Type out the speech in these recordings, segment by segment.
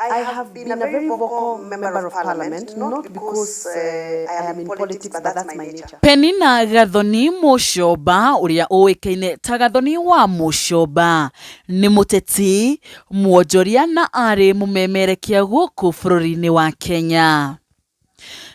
I have been a very vocal member of parliament, not because I am in politics, but that's my nature. Penina Gathoni Muchomba, uria uikaine ta Gathoni wa Muchomba, ni muteti, muonjoria na ari mumemerekia guku bururi-ini wa Kenya.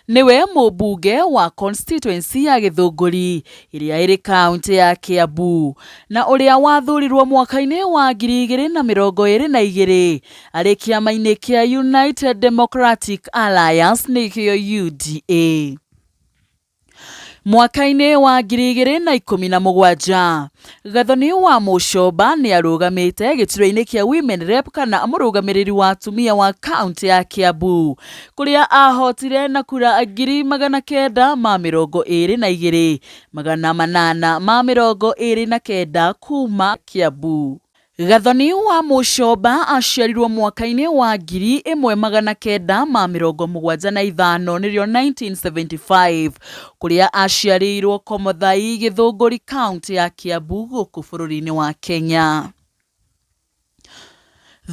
Niwe mũmbunge wa constituency ya Gĩthũngũri iria ĩrĩ kaunti ya Kiambu na ũrĩa wathurirwo mwaka-inĩ wa 2022 arĩ kĩama-inĩ kĩa United Democratic Alliance nĩkĩo UDA. Mwaka-inĩ wa 2017 Gathoni wa Muchomba nĩ arũgamĩte gĩturwa-inĩ kĩa Women Rep kana mũrũgamĩrĩri wa atumia wa kaunti ya Kiambu kũrĩa ahotire na kura 922 829 kuma Kiambu. Gathoni wa Muchomba aciarirwo mwaka-inĩ wa 1975 nĩrĩo 1975 kũrĩa aciarĩirwo Komothai Gĩthũngũri kaunti ya Kiambu gũkũ bũrũri-inĩ wa Kenya.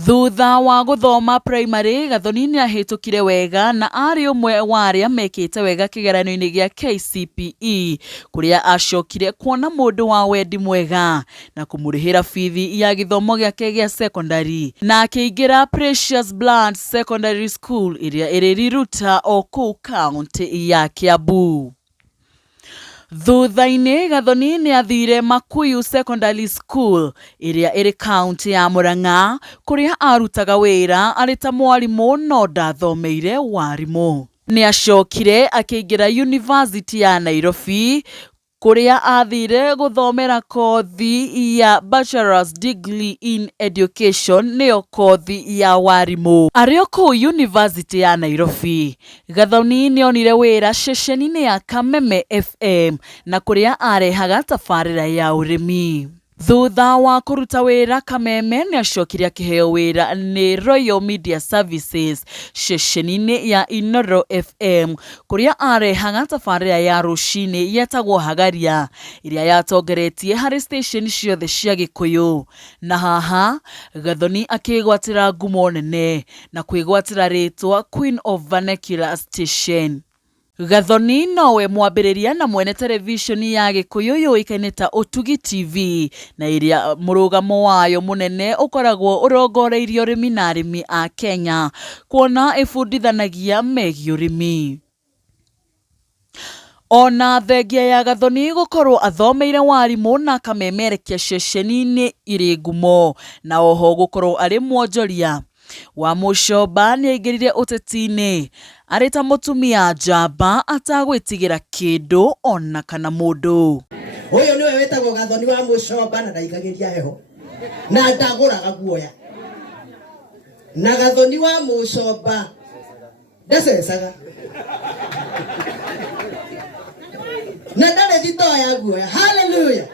Thutha wa gũthoma primary, Gathoni nĩ ahĩtũkire wega na arĩ ũmwe wa arĩa mekĩte wega kĩgeranio-inĩ gĩa KCPE kũrĩa acokire kuona mũndũ wa wendi mwega na kũmũrĩhĩra bithi ya gĩthomo gĩake gĩa secondary na akĩingĩra Precious Blood Secondary School ĩrĩa ĩrĩ Riruta o kũu kaunti ya Kiambu. Thutha-inĩ Gathoni nĩ athire Makuyu Secondary School ĩrĩa ĩrĩ kaunti ya Murang'a kũrĩa arutaga wĩra arĩ ta mwarimũ no ndathomeire warimũ. Nĩ acokire akĩingĩra University ya Nairobi kũrĩa athire gũthomera kothi ya Bachelor's Degree in Education nĩyo kothi ya warimũ. Arĩ o kũu University ya Nairobi, Gathoni nĩ onire wĩra ceceni-inĩ ya Kameme FM na kũrĩa arehaga tabarĩra ya ũrĩmi. Thutha wa kũruta wĩra Kameme nĩ acokire akĩheo wĩra nĩ Royal Media Services ceceni-inĩ ya Inoro FM kũrĩa arehaga tabarĩra ya rũcinĩ yetagwo Hagaria ĩrĩa yatongeretie harĩ station ciothe cia Gĩkũyũ. Na haha Gathoni akĩgwatĩra ngumo nene na kwĩgwatĩra rĩtwa Queen of Vernacular Station. Gathoni nowe mwambĩrĩria na mwene televishoni ya Gĩkũyũ yũĩkaine ta Ũtugi TV na ĩrĩa mũrũgamo wayo mũnene ũkoragwo ũrongoreirie ũrĩmi na arĩmi a Kenya kuona ĩbundithanagia megiĩ ũrĩmi. Ona thengia ya Gathoni gũkorwo athomeire warimũ na akamemerekia ceceni-inĩ irĩ ngumo na oho gũkorwo arĩ mwonjoria, wa Muchomba nĩ aingĩrire ũteti-inĩ arĩ ta mũtumia njamba atagwĩtigĩra kĩndũ ona kana mũndũ. Ũyũ nĩwe wĩtagwo Gathoni wa Muchomba na ndaigagĩria heho na ndagũraga guoya. Na Gathoni wa Muchomba ndececaga na ndarĩ thito ya guoya. Hallelujah.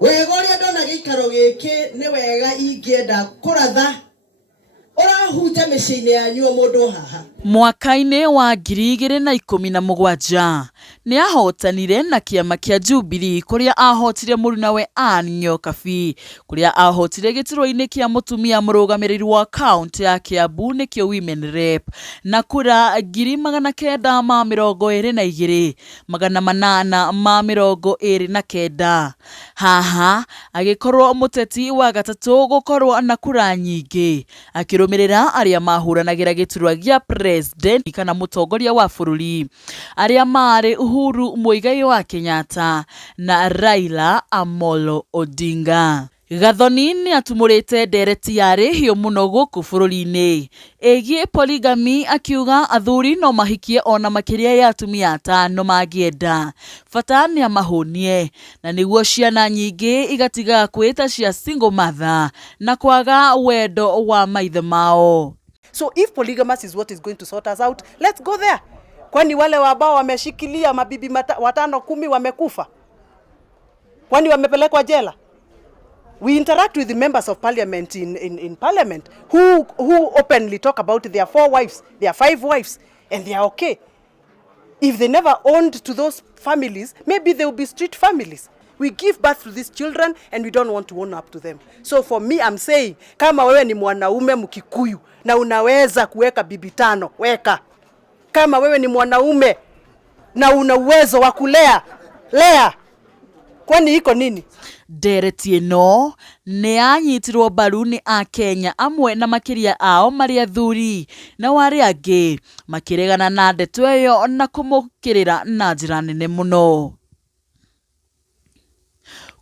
Wega ũrĩa ndona gĩikaro gĩkĩ nĩ wega ingĩenda kũratha ũrahunja mĩciĩ-inĩ yanyu mũndũ haha. Mwaka-inĩ wa 2017 nĩ ahotanire na kĩama kĩa Jubilee kũrĩa ahotire mũrunawe Anyo Kabi kũrĩa ahotire gĩturwa-inĩ kĩa mũtumia mũrũgamĩrĩri wa kaunti ya Kiambu nĩkĩo Women Rep na kura 922,829. Haha agĩkorwo mũteti wa gatatũ gũkorwo na kura nyingĩ akĩrũmĩrĩra arĩa mahuranagĩra gĩturwa gĩa president kana mũtongoria wa bũrũri arĩa marĩ Uhuru Muigai wa Kenyatta na Raila Amolo Odinga. Gathoni nĩ atumũrĩte ndereti yarĩ hiũ mũno gũkũ bũrũri-inĩ ĩgiĩ polygamy akiuga athuri no mahikie ona makĩria ya atumia 5 mangĩenda, bata nĩ amahũnie na nĩguo ciana nyingĩ igatiga kwĩta cia single mother na kwaga wendo wa maithe mao. So if polygamous is what is going to sort us out, let's go there. Kwani wale ambao wameshikilia mabibi 5-10 wamekufa? Kwani wamepelekwa jela? We interact with the members of parliament in parliament who openly talk about their 4 wives, their 5 wives, and they are okay. If they never owned to those families, maybe they will be street families. We give birth to these children and we don't want to own up to them. So for me, I'm saying, kama wewe ni mwanaume Mkikuyu na unaweza kuweka bibi 5, weka. Kama wewe ni mwanaume na una uwezo wa kulea, lea. Kwani iko nini? Ndereti ĩno nĩ yanyitirwo mbaru nĩ Akenya amwe na makiria ao marĩ athuri na warĩ angĩ makĩregana na ndeto ĩyo na kũmũkĩrĩra na njĩra nene mũno.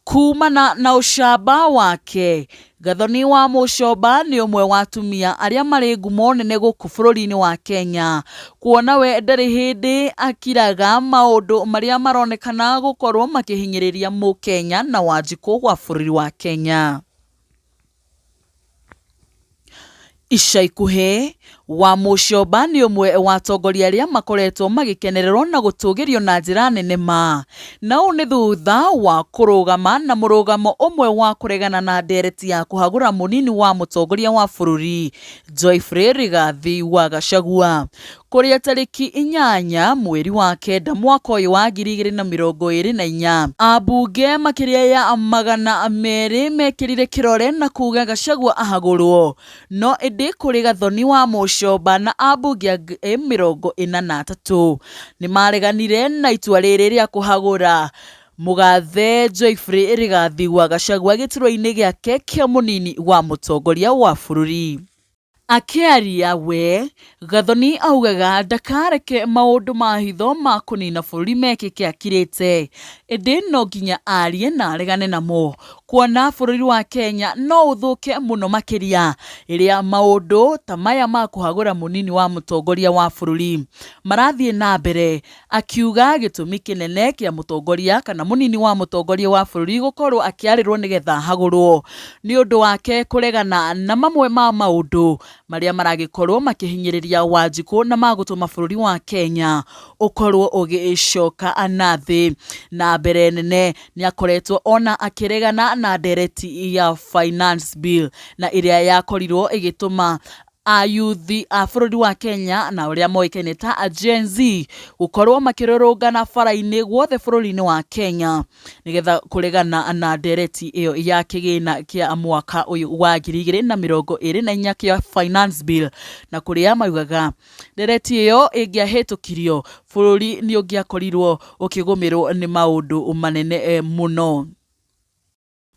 Kumana na ucamba wake, Gathoni wa Muchomba ni umwe wa atumia aria marĩ ngumo nene gũkũ bũrũri-inĩ wa Kenya, kuona we ndarĩ hĩndĩ akiraga maũndũ marĩa maronekana gũkorwo makĩhinyĩrĩria Mũkenya na Wanjikũ wa bũrũri wa Kenya. Ica ikuhĩ wa Muchomba ni umwe wa atongoria aria makoretwo magikenererwo na gũtũgĩrio na njĩra nene ma, na ũũ nĩ thutha wa kũrũgama na mũrũgamo ũmwe wa kũregana na ndereti ya kũhagũra mũnini wa mũtongoria wa bũrũri Riggy wa Gachagua, kũrĩa tarĩki 8 mweri wa kenda mwaka ũyũ wa 2024 ambunge makĩria ya 200 mekĩrire kĩrore na kuga Gachagua ahagũrwo, no ĩndĩ kũrĩ Gathoni wa Muchomba na ambunge 43 nĩ mareganire na itua rĩrĩ rĩa kũhagũra Mũgathe Riggy wa Gachagua gĩturwa-inĩ gĩake kĩa mũnini wa mũtongoria wa bũrũri. Akiaria we, Gathoni augaga ndakareke maũndũ ma hitho ma kũnina bũrũri mekĩke akirĩte, ĩndĩ no nginya arie na aregane namo, kuona bũrũri wa Kenya no ũthũke mũno makĩria ĩrĩa maũndũ ta maya ma kũhagũra mũnini wa mũtongoria wa bũrũri marathiĩ na mbere, akiuga gĩtũmi kĩnene kĩa mũtongoria kana mũnini wa mũtongoria wa bũrũri gũkorwo akĩarĩrwo nĩgetha hagũrwo nĩ ũndũ wake kũregana na mamwe ma maũndũ maria maragĩkorwo makĩhinyĩrĩria Wanjikũ na magũtũma bũrũri wa Kenya ũkorwo ũgĩcoka na thĩ na mbere nene. Nĩ akoretwo ona akĩregana na ndereti ya finance bill na ĩrĩa yakorirwo ĩgĩtũma ayuthi a bũrũri wa Kenya na ũrĩa moĩkaine ta Gen Z gũkorwo makĩrũrũngana bara-inĩ guothe bũrũri-inĩ wa Kenya nĩgetha kũregana na ndereti ĩyo ya kĩgĩna kĩa mwaka ũyũ wa 2024 kĩa finance bill, na kũrĩa maugaga ndereti ĩyo ĩngĩahĩtũkirio bũrũri nĩ ũngĩakorirwo ũkĩgũmĩrwo nĩ maũndũ manene mũno.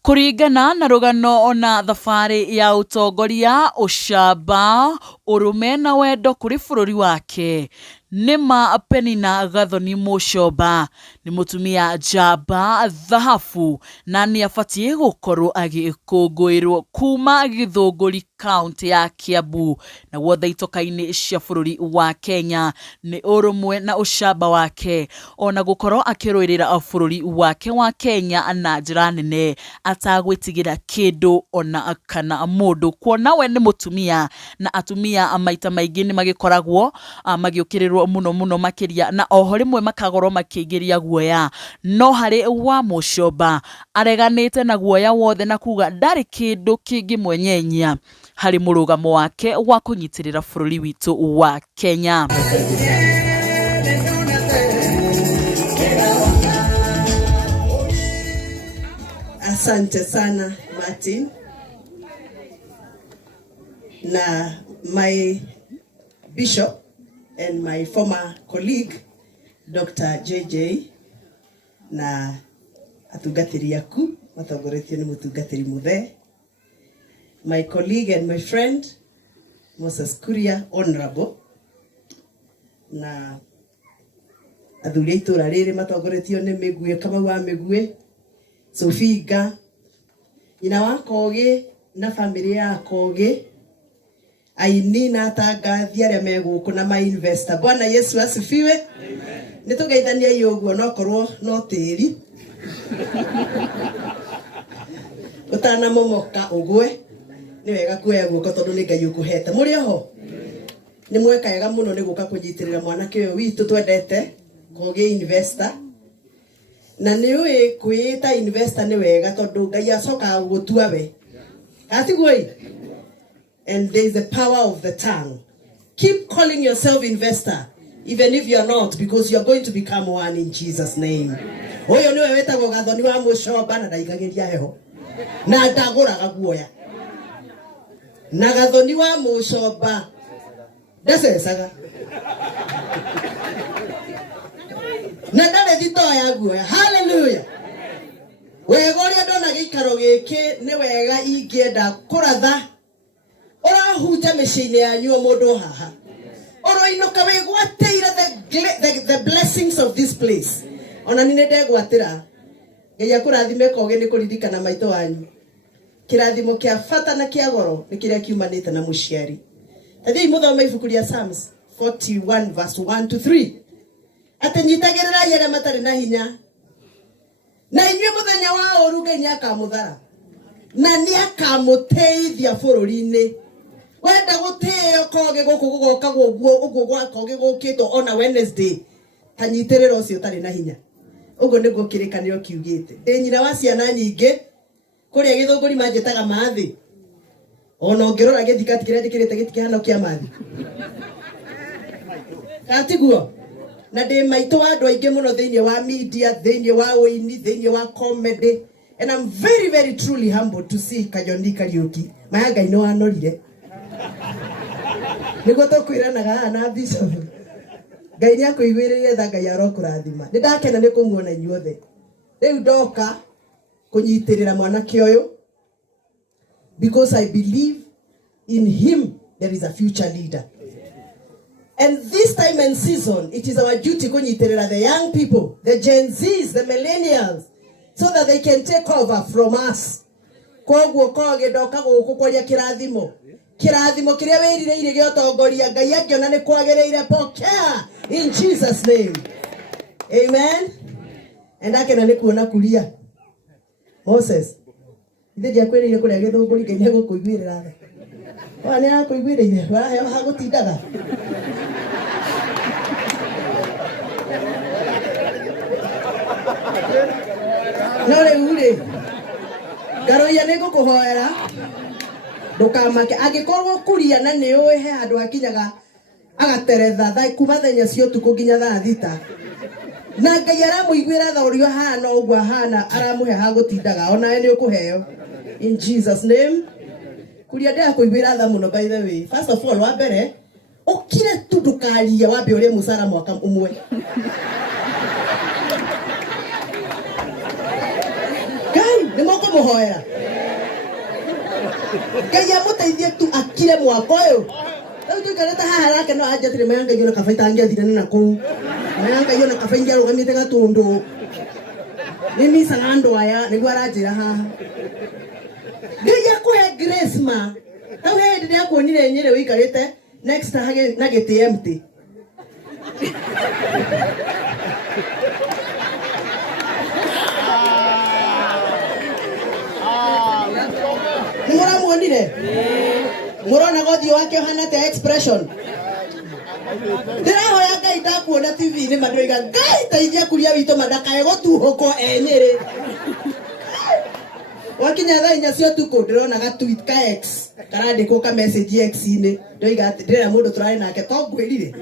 Kũringana na rũgano na thabarĩ ya ũtongoria, ũcamba, ũrũme na wendo kũrĩ bũrũri wake, nĩma Penina Gathoni Muchomba nĩ mũtumia njamba thahabu na nĩ abatiĩ gũkorwo agĩkũngũĩrwo kuma Gĩthũngũri kaunti ya Kiambu na guothe itoka-inĩ cia bũrũri wa Kenya, nĩ ũrũmwe na ũcamba wake ona gũkorwo akĩrũĩrĩra bũrũri wake wa Kenya na njĩra nene atagwĩtigĩra kĩndũ ona kana mũndũ, kuona we nĩ mũtumia na atumia maita maingĩ nĩ magĩkoragwo magĩũkĩrĩrwo mũno makĩria na oho rĩmwe makagorwo makĩingĩria guoya, no harĩ wa Muchomba areganĩte na guoya wothe na kuga ndarĩ kĩndũ kĩngĩmwenyenya harĩ mũrũgamo wake wa kũnyitĩrĩra bũrũri witũ wa Kenya. Asante sana Martin na my bishop and my former colleague Dr. JJ na atungatĩri aku matongoretio nĩ mũtungatĩri mũthe, my colleague and my friend Moses Kuria Honorable na athuri itũra rĩrĩ matongoretio nĩ Mĩguĩ Kamau wa Mĩguĩ, Sofiga nyina wa Kogi na famĩlĩ ya Kogi, aini na atangathi arĩa megũkũ na my investor. Bwana Yesu asifiwe. Amen. Nĩtũgeithania ũguo no korwo no tĩri ũtanamomoka ũgwe nĩ wega kuoya guoko tondũ nĩ Ngai ũkũhete. Mũrĩ oho? Nĩ mweka wega mũno nĩ gũka kũnyitĩrĩra mwanake ũyũ witũ twendete Kogi investor, na nĩ ũĩ kwĩĩta investor nĩ wega tondũ Ngai acokaga gũtua we. Atiguoi? And there is the power of the tongue. Keep calling yourself investor, even if you are not, because you are going to become one in Jesus' name. Oyo niwe wetagwo Gathoni wa Muchomba na ndaigagiria heho. Na ndaguraga guoya. Na Gathoni wa Muchomba ndacecaga. Na ndare thito ya guoya. Hallelujah. Wega uria ndona giikaro giki ni wega ingienda kuratha. Urahunja miciini yanyu mundu haha. Oroinuka wigwateire the blessings of this place. Ona nine ndegwatira. Ngai akurathime koge ni kuririkana maito wanyu. Kirathimo kia fata na kia goro ni kiria kiumanite na muciari. Tathii muthome ibuku ria Psalms 41 verse 1 to 3. Atenyitagirira yere matari na hinya. Na inywe muthenya wa oru Ngai akamuthara. Na ni akamuteithia bururi-ini. Wenda guteo koge guku gugoka guguo gwa koge gukito ona Wednesday. Tanyitirira ucio tari na hinya. Ugo niguo kirikanio kiugite. Nyina wa ciana nyingi kuria githunguri manjitaga mathi. Ona ngirora githikati kiria ndikirite gitikihano kia mathi. Katiguo. Na de maito wa andu aingi muno thiini wa media, thiini wa uini, thiini wa comedy. And I'm very, very truly humbled to see Kajoni Kariuki. Mayaga ino anorire. Niguo tukwiranaga na bishop. Ngai ni akuigwiririe tha Ngai arokurathima. Ni ndakena ni kumuona inyuothe. Riu ndoka kunyitirira mwanake uyu because I believe in him there is a future leader. And this time and season, it is our duty kunyitirira the young people, the Gen Zs, the millennials, so that they can take over from us. Koguo koge ndoka guku kwaria kirathimo. Kirathimo kiria wirire ire giotongoria Ngai akiona ni kwagereire pokea in Jesus name. Amen. And akena ni kuona kulia. Moses. Ithe dia kwirire kuria githunguri Ngai ni gukuiguirira tha. Wa ni akuiguirire wa he hagutindaga. Nore ure. Garoya ni gukuhoera. Ndukamake agikorwo kuria na ni uwe he andu akinyaga agateretha tha kuma thenya cio tuku nginya tha thita. Na Ngai aramuiguira tha urio hana uguo hana aramuhe ha gutindaga ona ni ukuheo in Jesus name. Kuria ndia kuiguira tha muno by the way. First of all wa mbere ukire tu ndukaria wambe urie musara mwaka umwe. Ngai ni moko muhoera. Ngai amuteithie tu akire mwaka uyu. Riu tuikarite haha rake no anjatire mayanga yona kabaita angiathire na kuu. Mayanga yona kabaingia rugamite gatundu. Ni misa andu aya niguo aranjira haha. Ngai akuhe grace ma. Tau he ndi akuonire nyire wikarite next hage na giti empty. Mura muonire? Murona gothi wake hana te expression. Ndirahoya Ngai ndakuona TV ni mandwiga Ngai taithia kuria wito madakae gutuhuko enyiri. Wakinya tha inya cio tuku ndirona ga tweet ka X karandikwo ka message X ini ndoiga ati ndira mundu turari nake tongwirire.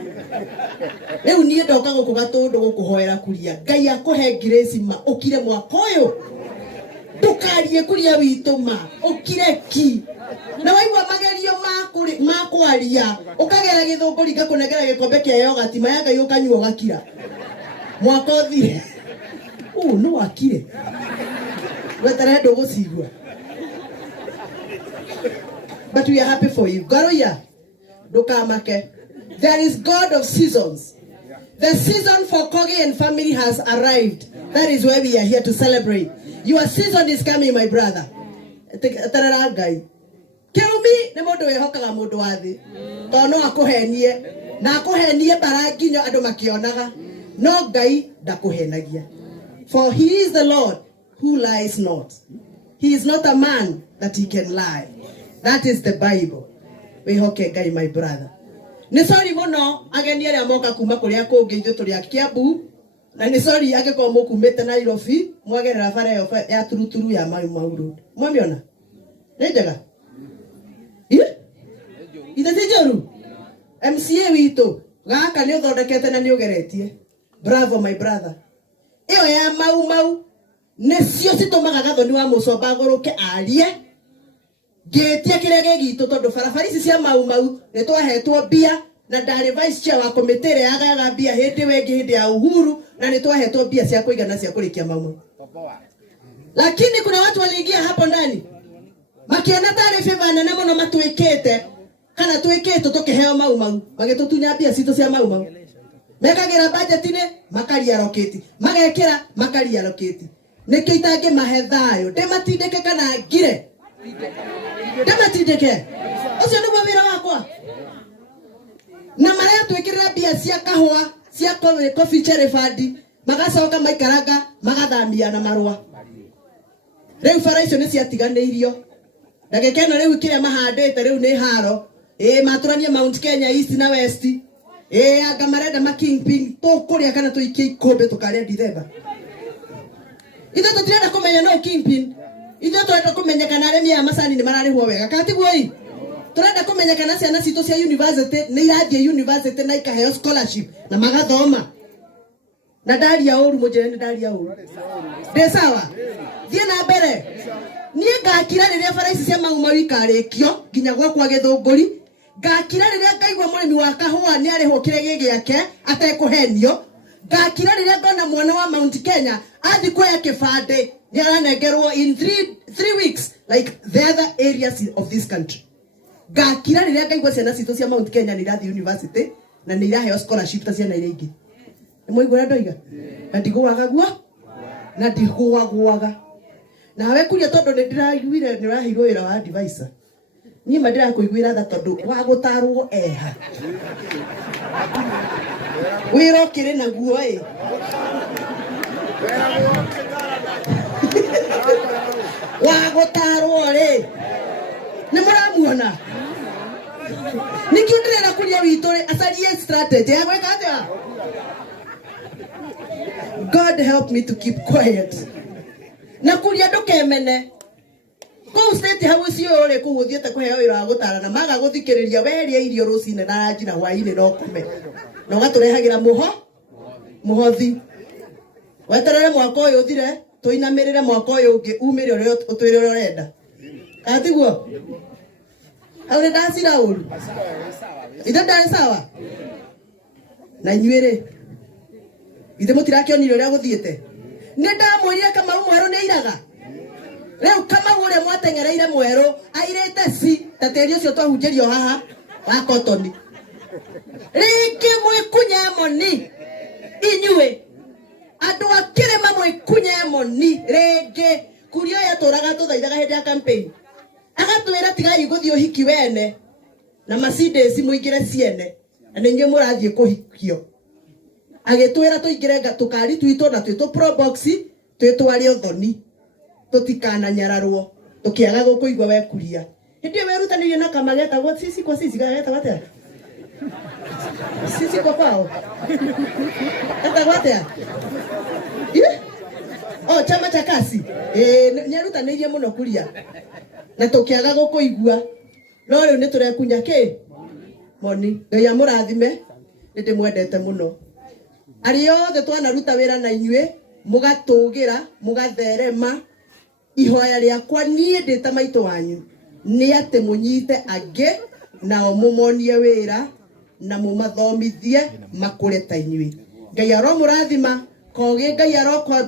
Riu nie ndoka guku gatundu gukuhoera kuria Ngai akuhe grace ma ukire mwaka uyu. Tukarie kuria wito ma ukire ki. Na waigua magerio makwaria ukagera githunguri ngakunegera gikombe kia yogurt mayanga yukanyuo gakira. Mwaka uthire. No wakire. Wetara ndogo sigwa. But we are happy for you. Garoya. Ndukamake. There is God of seasons. The season for Kogi and family has arrived. That is why we are here to celebrate. Your season is coming, my brother. Tarara Ngai. Kirumi ni mundu wehokaga mundu wathi. Tono akuhenie. Na akuhenie baraginyo andu makionaga. No Ngai ndakuhenagia. For he is the Lord who lies not. He is not a man that he can lie. That is the Bible. Wehoke Ngai, my brother. Ni sorry muno ageni aria moka kuma kuria kungi ithu turi Kiambu. Na ni sorry ageko mukumete Nairobi mwagerera bara ya turuturu ya Mauru. Mwamiona? Nenjaga. Ita tijoru. MCA wito. Gaka ni uthondekete na ni ugeretie. Bravo my brother. iyo ya mau necio citumaga Gathoni wa Muchomba goroke arie getia kirege gitu tondu barabarisi cia mau ne twahetwo bia na ndari vice chair wa komitere agaga bia hindi wengi hindi ya uhuru na ne twahetwo bia cia kuigana cia kurikia mau. Lakini kuna watu waliingia hapo ndani makiona taarifa vanene muno matwikite kana twikite tukiheo mau magitutunya bia citu cia mau mekagira budget-ini makaria roketi magekira makaria roketi nikio itange mahe thayo ndematindike kana ngire ndematindike ucio niguo wira wakwa na maria twikirira bia cia kahua cia coffee cherry fund magacoka maikaranga magathamia na marua riu bara icio ni ciatiganeirio ndagika ino riu kiria mahandite riu ni haro maturania Mount Kenya East na West anga marenda makingping to kuria kana tuikie ikombe tukaria December itho tutirenda kumenya no kingpin itho turenda kumenya kana aremi ya macani ni mararihwo wega katiguo ii turenda kumenya kana ciana citu cia university ni irathie university na ikaheo scholarship na magathoma na ndaria uru mujere ni ndaria uru de sawa thie na mbere nie ngakira riria bara ici cia mau ikarikio nginya gwakwa Githunguri ngakira riria ngaigwa murimi wa kahua ni arihwo kirege giake atekuhenio ngakira riria ngona mwana wa Mount Kenya athi kuya kibande ni aranengerwo in 3 weeks like the other areas of this country. Ngakira riria ngaigwa ciana citu cia Mount Kenya ni irathi university na ni iraheo scholarship ta ciana iria ingi. Ni muigua ndoiga na ndigwaga guo na ndigwaga na we kuria tondu ni ndiraiguire ni urahirwo wira wa advisor ni madira kuiguira tha tondu wa gutarwo eha wiro kire na guo wa gutarwo ri ni muramuona nikiundirira kuria witu ri acarie strategy ya gweka atia. God help me to keep quiet na kuria ndukemene ko state house yo ri kuguthiete kuheo wira wa gutara na maga guthikiriria weria irio rucine na njira hwaini no kume no gaturehagira muhothi weterere mwaka uyu thire tuinamirire mwaka uyu ungi umire uri utwire uri urenda atiguo aure ndacira uru ithe ndari sawa na nyuire ithe mutirakionire uria guthiete ni ndamwirire Kamau mweru ni iraga riu Kamau uria mwatengereire mweru airite si tateri ucio twahunjirio haha wa Gathoni riki mwikunya moni inyue andu akirema mwikunya moni rege kurio ya toraga tuthaithaga hindi ya campaign agatwira tigai guthio hiki wene na Mercedes muingire ciene na ninyi murathie kuhikio agitwira tuingire tukari twito na twito pro box twitwari Gathoni tutikana nyararwo tukiaga gukuigwa wekuria hindi werutanirie na kamageta go sisi kwa sisi gageta wate sisi kwa kwao eta wate chama cha kasi nyarutanirie muno kuria na tukiaga gukuigwa no riu ni turekunya ki moni Ngai amurathime ndi mwendete muno ari othe twanaruta wira na inyue mugatugira mugatherema ihoya riakwa nie ndita maito wanyu ni ate munyite ange na mumonie wira na mumathomithie makure ta inyue Ngai aromurathima koge Ngai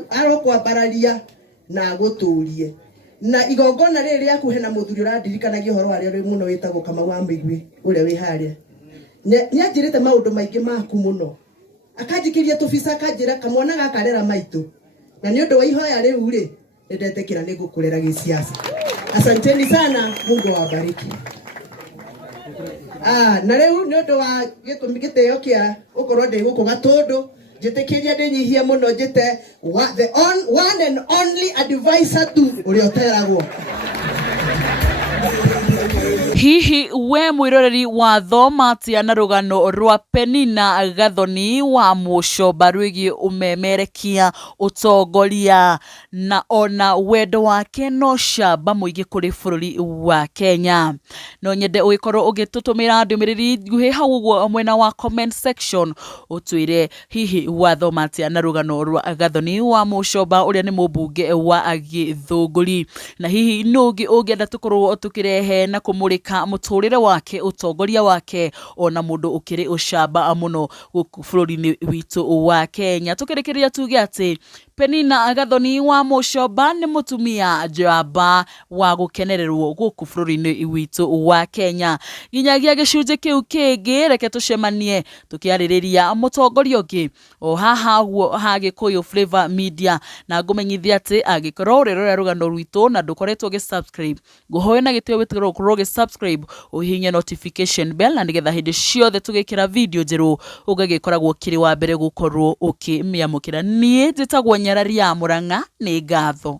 arokwambararia na guturie na igongona riri akuhe na muthuri urandirikanagia horo aria ri muno witagwo Kamau wa Migwi uria wi haria nyanjirite maundu maingi maku muno akanjikiria tubisa kanjira kamwana gakarera maitu na ni undu wa ihoya riu ri ndetekira ni gukurera gisiasa. Asanteni sana, Mungu awabariki. Na riu ni undu wa gitumi giteo kia ukorwo ndi guku Gatundu njitikiria ndinyihia muno njite the one and only advisor tu uria uteragwo Hihi we mwiroreri wa thomatia na rugano rwa Penina Gathoni wa Muchomba rwigi umemerekia utongoria na ona wendo wake no camba muingi kuri bururi wa Kenya. No nyende ugikorwo ugitutumira ndumiriri nguhi hau uguo mwena wa comment section utwire hihi wa thomatia na rugano rwa Gathoni wa Muchomba uria ni mubunge wa Githunguri, na hihi nungi ungienda tukorwo tukirehe na kumurika muturire wake, utongoria wake, ona mundu ukiri ucamba muno guku bururi-ini witu wa Kenya. Tukirikiria tuge ati Penina Gathoni wa Muchomba ni mutumia njamba wa gukenererwo guku bururi-ini witu wa Kenya. Ginyagia gicunje kiu kingi reke tucemanie tukiaririria mutongoria ungi o haha guo ha Gikuyu Flavor Media, na ngumenyithia ati agikorwo urerora rugano rwitu na ndukoretwo subscribe, nguhoya na gitio witigirwo kuroge subscribe, uhinye notification bell, na nigetha hindi ciothe tugikira video njeru ugagikoragwo kiri wa mbere gukorwo ukimiamukira. Nie njitagwo Nyarari ya Murang'a, ni ngatho.